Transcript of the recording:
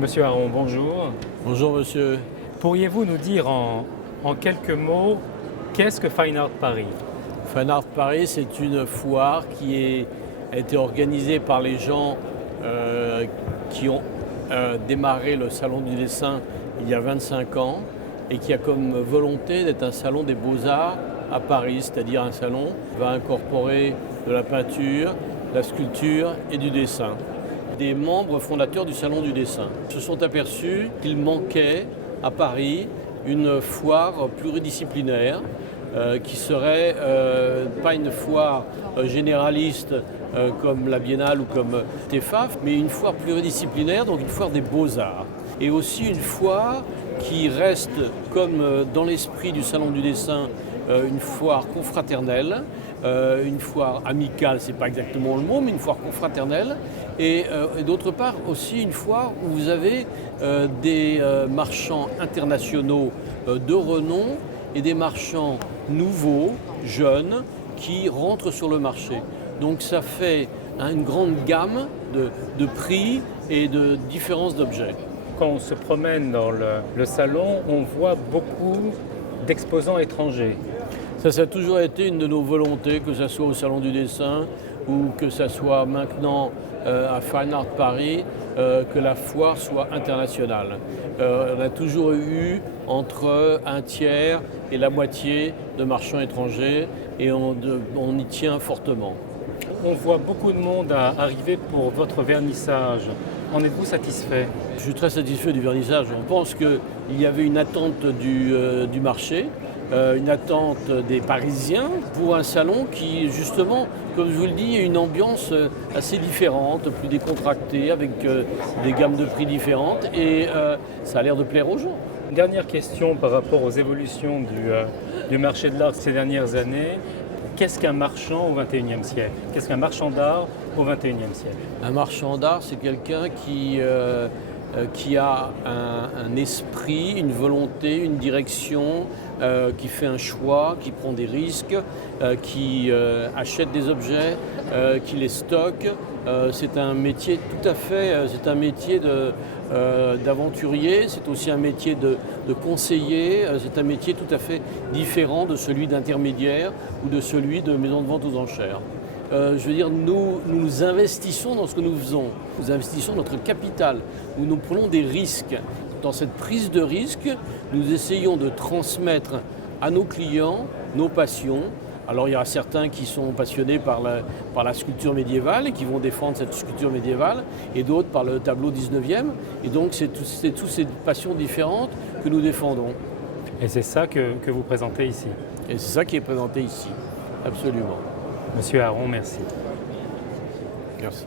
Monsieur Aron, bonjour. Bonjour monsieur. Pourriez-vous nous dire en quelques mots, qu'est-ce que Fine Art Paris? Fine Art Paris, c'est une foire qui a été organisée par les gens qui ont démarré le Salon du dessin il y a 25 ans et qui a comme volonté d'être un salon des beaux-arts à Paris, c'est-à-dire un salon qui va incorporer de la peinture, de la sculpture et du dessin. Des membres fondateurs du Salon du dessin se sont aperçus qu'il manquait à Paris une foire pluridisciplinaire qui serait pas une foire généraliste comme la Biennale ou comme TEFAF, mais une foire pluridisciplinaire, donc une foire des beaux-arts. Et aussi une foire qui reste, comme dans l'esprit du Salon du dessin, une foire confraternelle, une foire amicale, c'est pas exactement le mot, mais une foire confraternelle, et d'autre part aussi une foire où vous avez des marchands internationaux de renom et des marchands nouveaux, jeunes, qui rentrent sur le marché. Donc ça fait une grande gamme de prix et de différences d'objets. Quand on se promène dans le salon, on voit beaucoup d'exposants étrangers. Ça a toujours été une de nos volontés, que ce soit au Salon du dessin ou que ce soit maintenant à Fine Art Paris, que la foire soit internationale. On a toujours eu entre un tiers et la moitié de marchands étrangers et on y tient fortement. On voit beaucoup de monde arriver pour votre vernissage. En êtes-vous satisfait? Je suis très satisfait du vernissage. On pense qu'il y avait une attente du marché, une attente des Parisiens pour un salon qui, justement, comme je vous le dis, a une ambiance assez différente, plus décontractée, avec des gammes de prix différentes et ça a l'air de plaire aux gens. Une dernière question par rapport aux évolutions du marché de l'art ces dernières années. Qu'est-ce qu'un marchand au XXIe siècle? Qu'est-ce qu'un marchand d'art au XXIe siècle? Un marchand d'art, c'est quelqu'un qui a un esprit, une volonté, une direction, qui fait un choix, qui prend des risques, qui achète des objets, qui les stocke. C'est un métier tout à fait, c'est un métier d'aventurier, c'est aussi un métier de conseiller, c'est un métier tout à fait différent de celui d'intermédiaire ou de celui de maison de vente aux enchères. Je veux dire, nous investissons dans ce que nous faisons, nous investissons notre capital, où nous prenons des risques. Dans cette prise de risque, nous essayons de transmettre à nos clients nos passions. Alors il y a certains qui sont passionnés par la sculpture médiévale et qui vont défendre cette sculpture médiévale, et d'autres par le tableau 19e. Et donc c'est toutes ces passions différentes que nous défendons. Et c'est ça que vous présentez ici? Et c'est ça qui est présenté ici, absolument. Monsieur Aron, merci. Merci.